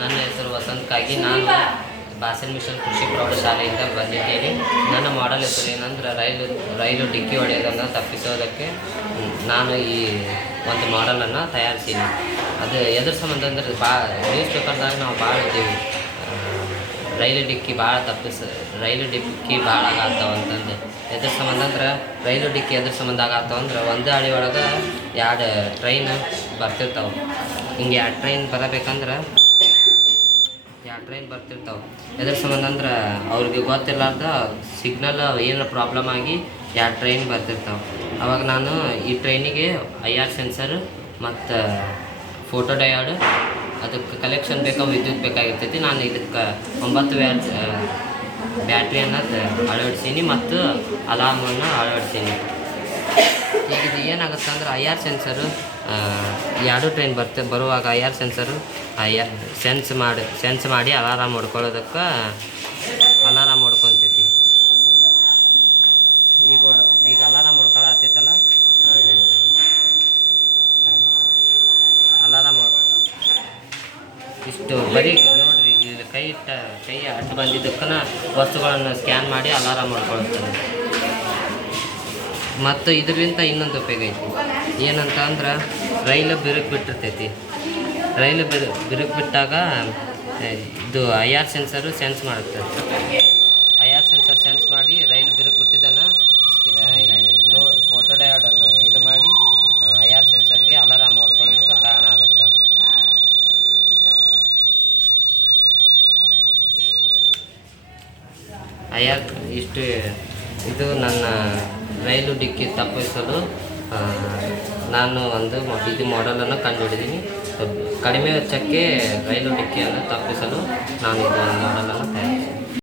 ನನ್ನ ಹೆಸರು ವಸಂತ್ಕಾಗಿ. ನಾನು ಬಾಸನ್ ಮಿಷನ್ ಕೃಷಿ ಪ್ರೌಢಶಾಲೆಯಿಂದ ಬಂದಿದ್ದೇನೆ. ನನ್ನ ಮಾಡೆಲ್ ಹೆಸರು ಏನಂದ್ರೆ ರೈಲು ಡಿಕ್ಕಿ ಹೊಡೆಯೋದನ್ನು ತಪ್ಪಿಸೋದಕ್ಕೆ ನಾನು ಈ ಒಂದು ಮಾಡೆಲನ್ನು ತಯಾರಿಸೀನಿ. ಅದು ಎದ್ರ ಸಂಬಂಧ ಅಂದ್ರೆ ನ್ಯೂಸ್ ಪೇಪರ್ದಾಗ ನಾವು ಭಾಳ ಇದ್ದೀವಿ, ರೈಲು ಡಿಕ್ಕಿ ಭಾಳ ಆಗತ್ತವ ಅಂತಂದು. ಎದ್ರ ಸಂಬಂಧ ಅಂದ್ರೆ ರೈಲು ಡಿಕ್ಕಿ ಎದ್ರ ಸಂಬಂಧ ಆಗತ್ತವಂದ್ರೆ ಒಂದು ಹಳಿ ಒಳಗೆ 2 ಟ್ರೈನ್ ಬರ್ತಿರ್ತಾವೆ. ಹಿಂಗೆ 2 ಟ್ರೈನ್ ಬರ್ತಿರ್ತಾವೆ. ಎದ್ರ ಸಂಬಂಧ ಅಂದ್ರೆ ಅವ್ರಿಗೆ ಗೊತ್ತಿರಲಾರ್ದ ಸಿಗ್ನಲ್ ಏನೋ ಪ್ರಾಬ್ಲಮ್ ಆಗಿ 2 ಟ್ರೈನ್ ಬರ್ತಿರ್ತಾವೆ. ಅವಾಗ ನಾನು ಈ ಟ್ರೈನಿಗೆ IR ಸೆನ್ಸರ್ ಮತ್ತು ಫೋಟೋ ಡಯೋಡ್, ಅದಕ್ಕೆ ಕಲೆಕ್ಷನ್ ವಿದ್ಯುತ್ ಬೇಕಾಗಿರ್ತೈತಿ. ನಾನು ಇದಕ್ಕೆ 9 ವ್ಯಾಟ್ ಬ್ಯಾಟ್ರಿಯನ್ನು ಅಳವಡಿಸೀನಿ ಮತ್ತು ಅಲಾರ್ಮನ್ನು ಅಳವಡಿಸೀನಿ. ಈಗ ಇದು ಏನಾಗುತ್ತೆ ಅಂದ್ರೆ IR ಸೆನ್ಸರು 2 ಟ್ರೈನ್ ಬರುವಾಗ IR ಸೆನ್ಸರು ಸೆನ್ಸ್ ಮಾಡಿ ಅಲಾರಾಮ್ ಹೊಡ್ಕೊಳ್ಳೋದಕ್ಕೆ ಅಲಾರಾಮ್ ಹೊಡ್ಕೊತೈತಿ. ಈಗ ಅಲಾರಾಮ್ ಹೊಡ್ಕೊಳತ್ತೈತಲ್ಲ, ಅದು ಅಲಾರಾಮ್ ಇಷ್ಟು ಬರೀ ನೋಡಿರಿ, ಇಲ್ಲಿ ಕೈ ಅಡ್ಡ ಬಂದಿದ್ದಕ್ಕನ ವಸ್ತುಗಳನ್ನು ಸ್ಕ್ಯಾನ್ ಮಾಡಿ ಅಲಾರಾಮ್ ಹೊಡ್ಕೊಳ್ತದೆ. ಮತ್ತು ಇದರಿಂದ ಇನ್ನೊಂದು ಉಪಯೋಗ ಐತಿ. ಏನಂತ ಅಂದ್ರೆ ರೈಲು ಬಿರುಕು ಬಿಟ್ಟಿರ್ತೈತಿ. ರೈಲು ಬಿರುಕು ಬಿಟ್ಟಾಗ ಇದು IR ಸೆನ್ಸರು ಸೆನ್ಸ್ ಮಾಡುತ್ತೆ. IR ಸೆನ್ಸರ್ ಸೆನ್ಸ್ ಮಾಡಿ ರೈಲು ಬಿರುಕು ಬಿಟ್ಟಿದ್ದನ್ನು ಫೋಟೋ ಡಯೋಡನ್ನು ಇದು ಮಾಡಿ IR ಸೆನ್ಸರ್ಗೆ ಅಲಾರಾಮ್ ಹೊಡ್ಕೊಳ್ಳೋದಕ್ಕೆ ಕಾರಣ ಆಗುತ್ತೆ. ಇದು ನನ್ನ ರೈಲು ಡಿಕ್ಕಿ ತಪ್ಪಿಸಲು ನಾನು ಇದು ಮಾಡೆಲನ್ನು ಕಂಡುಹಿಡಿದೀನಿ. ಕಡಿಮೆ ವೆಚ್ಚಕ್ಕೆ ರೈಲು ಡಿಕ್ಕಿಯನ್ನು ತಪ್ಪಿಸಲು ನಾನು ಇದು ಮಾಡೆಲನ್ನು ತಯಾರಿಸಿದೆ.